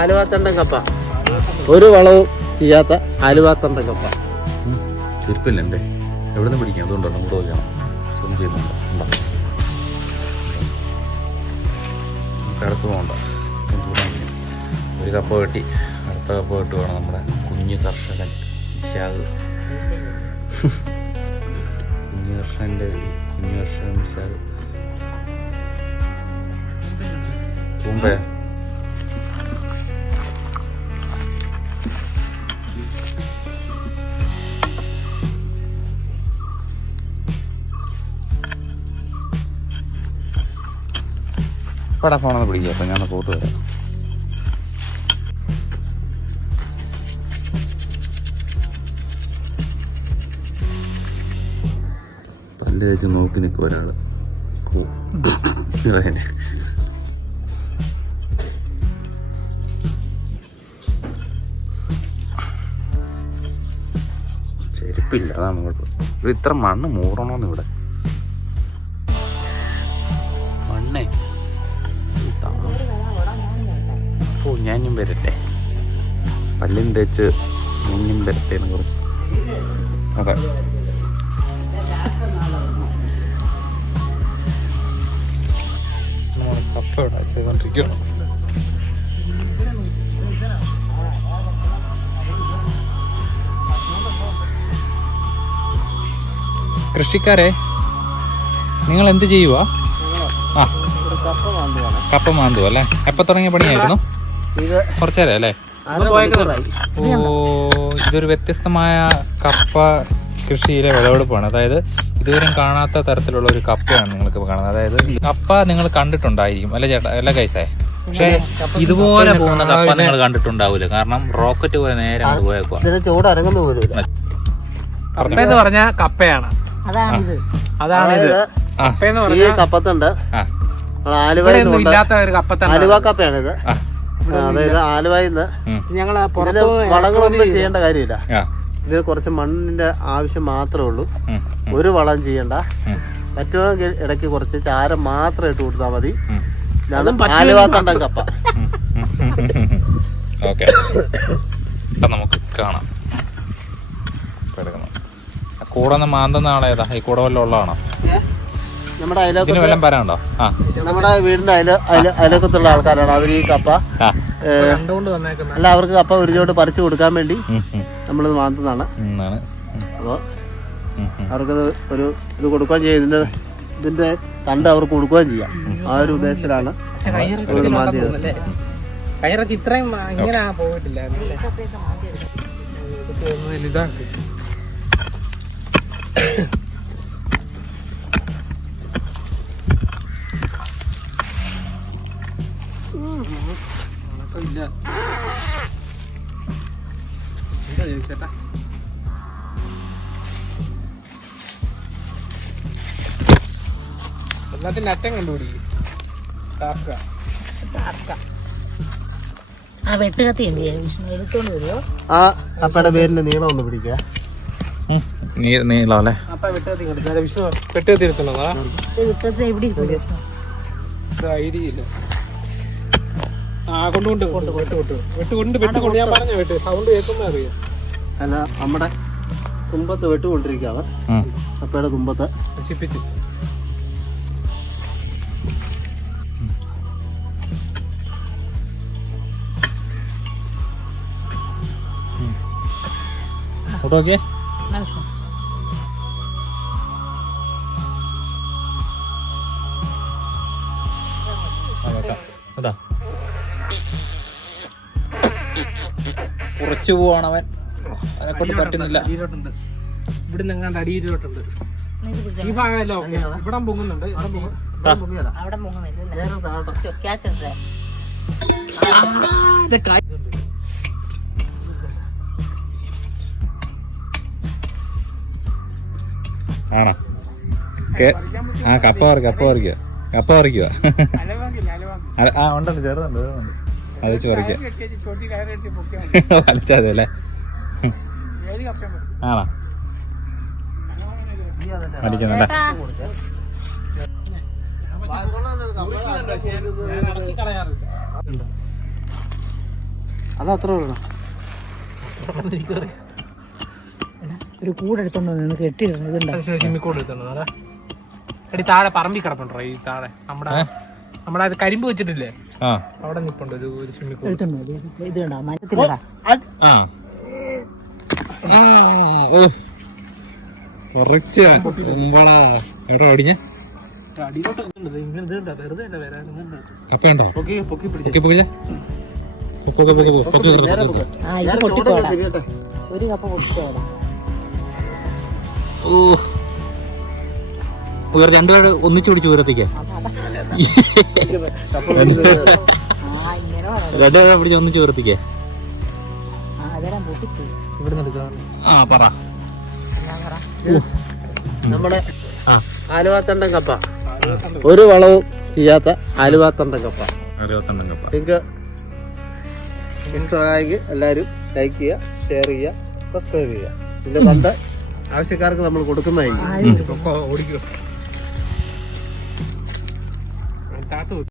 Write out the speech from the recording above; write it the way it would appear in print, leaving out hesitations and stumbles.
ആലുവാത്തണ്ടൻ കപ്പ, ഒരു വളവും ചെയ്യാത്ത ആലുവാത്തണ്ടൻ കപ്പ. ചെരുപ്പില്ല എൻ്റെ, എവിടെ നിന്ന് പിടിക്കാം? അതുകൊണ്ടോ നമ്മുടെ പോലെയാണ് സ്വം ചെയ്യുന്നുണ്ടോ? അടുത്ത് പോകണ്ട, ഒരു കപ്പ വെട്ടി അടുത്ത കപ്പ വെട്ടി വേണം നമ്മുടെ കുഞ്ഞു കർഷകൻ വിശാഖ്. കുഞ്ഞു കർഷകൻ്റെ വിശാഖ് മുമ്പേ പടം ഫോണെന്ന് പിടിക്കുക. അപ്പം ഞാൻ ഫോട്ടോ വരാം. പല്ല് വെച്ച് നോക്കി നിൽക്കും ഒരാൾ. ചെരുപ്പില്ല, അതാണ് കുഴപ്പം. ഇത് ഇത്ര മണ്ണ് മൂറണോന്ന് ഇവിടെ മണ്ണേ. ഓ ഞാനും വരട്ടെ, പല്ലും തേച്ച് മുന്നും വരട്ടെ എന്ന് പറഞ്ഞു. അതെ, നമ്മൾ കപ്പ ഇവിടെ ചെയ്തോണ്ടിരിക്കണം. കൃഷിക്കാരെ, നിങ്ങൾ എന്ത് ചെയ്യുവാ? ആ, കപ്പ മാന്തുവാ അല്ലേ? എപ്പോൾ തുടങ്ങിയ പണിയായിരുന്നു? കുറച്ചേരം അല്ലേ? ഓ, ഇതൊരു വ്യത്യസ്തമായ കപ്പ കൃഷിയിലെ വിളവെടുപ്പാണ്. അതായത് ഇതുവരെയും കാണാത്ത തരത്തിലുള്ള ഒരു കപ്പയാണ് നിങ്ങൾക്ക് കാണുന്നത്. അതായത് കപ്പ നിങ്ങൾ കണ്ടിട്ടുണ്ടായിരിക്കും അല്ലെ ചേട്ടാ, അല്ല കൈസേ? പക്ഷെ ഇതുപോലെ പോകുന്ന കപ്പ നിങ്ങൾ കണ്ടിട്ടുണ്ടാവില്ല. കാരണം റോക്കറ്റ് പോലെ നേരെ പോയേക്കുക. കപ്പ എന്ന് പറഞ്ഞ കപ്പയാണ്. അതാണിത്. കപ്പത്തുണ്ട് ആലുവ കപ്പയാണിത്. അതായത് ആലുവയിന്ന് ഞങ്ങള് വളങ്ങളൊന്നും ചെയ്യേണ്ട കാര്യമില്ല. ഇതിന് കുറച്ച് മണ്ണിന്റെ ആവശ്യം മാത്രമേ ഉള്ളൂ. ഒരു വളം ചെയ്യണ്ട. പറ്റുമെങ്കിൽ ഇടയ്ക്ക് കുറച്ച് ചാരം മാത്രം ഇട്ട് കൊടുത്താൽ മതി. ഇതാണ് ആലുവാത്തണ്ടൻ കപ്പ. ഓക്കെ, നമുക്ക് കാണാം. കൂടെ മാന്തുന്ന ആളേതാ? ഈ കൂടെ വല്ലതും ഉള്ളതാണോ? നമ്മുടെ നമ്മുടെ വീടിന്റെ അയലക്കത്തുള്ള ആൾക്കാരാണ് അവർ. ഈ കപ്പ അല്ല, അവർക്ക് കപ്പ ഒരു ചോട്ട് പറിച്ചു കൊടുക്കാൻ വേണ്ടി നമ്മളിത് മാന്തുന്നതാണ്. അപ്പോൾ അവർക്കത് ഒരു ഇത് കൊടുക്കുകയും ചെയ്യും. ഇതിന്റെ തണ്ട് അവർക്ക് കൊടുക്കുകയും ചെയ്യാം. ആ ഒരു ഉദ്ദേശത്തിലാണ് മാന്തിയത്. ഇത്രയും ഇങ്ങനെ പോയിട്ടില്ല. എല്ലാത്തിന്റെ അറ്റം കണ്ടുപിടിക്കും. ആ കപ്പയുടെ പേരിന്റെ നീളം ഒന്ന് പിടിക്കുക. നീളം അല്ലേ? വെട്ടുകത്തി എടുക്കണതാ? ഐഡിയില്ല. വെട്ടുകൊണ്ട് ഞാൻ പറഞ്ഞ വെട്ട് സൗണ്ട് കേൾക്കുമ്പോ അറിയാം. അല്ല, നമ്മുടെ തുമ്പത്ത് വെട്ടുകൊണ്ടിരിക്കുകയാണ്. കപ്പയുടെ തുമ്പത്ത് നശിപ്പിച്ച് ഓക്കെ. അതാ കുറച്ചു പോവാണവൻ, അതിനെക്കൊണ്ട് പറ്റുന്നില്ല. ഇവിടുന്ന് എങ്ങാണ്ട് അടിയിലോട്ടുണ്ട്. ഈ ഭാഗമല്ലോ ഇവിടെ പൊങ്ങുന്നുണ്ട്. ആണോ? ആ കപ്പ പറിക്കുക. ആ ഉണ്ടല്ലോ, ചെറുതുണ്ട്. അത് വെച്ച് പറിക്കാം. വലിച്ചാതെ അല്ലേ? ആണോ? അടിക്കുന്നുണ്ടേ? അതത്ര വേണം. ഒരു കൂടെടുത്തോണ്ട് നിനക്ക് കെട്ടിയിരുന്നു ഇതുണ്ടോ ഷിമ്മിക്കോട് എടുത്തോണ്ടാ എടി താഴെ പറമ്പി കിടപ്പുണ്ടോ ഈ താഴെ നമ്മുടെ അത് കരിമ്പ് വെച്ചിട്ടില്ലേ അവിടെ നിപ്പുണ്ട് ഒരു ഷിമ്മിക്കോട് എടുത്തോണ്ട് ഇത് കണ്ടോ മരത്തിലടാ കപ്പയുണ്ടോ? ഇത് പൊട്ടിപ്പോടാ ഒരു കപ്പ പൊട്ടിപ്പോടാ രണ്ടുപേരുടെ ഒന്നിച്ചു പിടിച്ചു ഉയരത്തേക്ക് രണ്ടുപേരെ പിടിച്ച് ഒന്നിച്ചു ഉയരത്തേക്ക്. പറ. നമ്മുടെ ആലുവാത്തണ്ടൻ കപ്പ, ഒരു വളവും ചെയ്യാത്ത ആലുവാത്തണ്ടൻ കപ്പ. നിങ്ങൾക്ക് ഇഷ്ടമായെങ്കിൽ എല്ലാവരും ലൈക്ക് ചെയ്യുക, ഷെയർ ചെയ്യുക, സബ്സ്ക്രൈബ് ചെയ്യുക. ഇതിന്റെ ബന്ധ ആവശ്യക്കാർക്ക് നമ്മൾ കൊടുക്കുന്നതായിരിക്കും. ഓടിക്കോ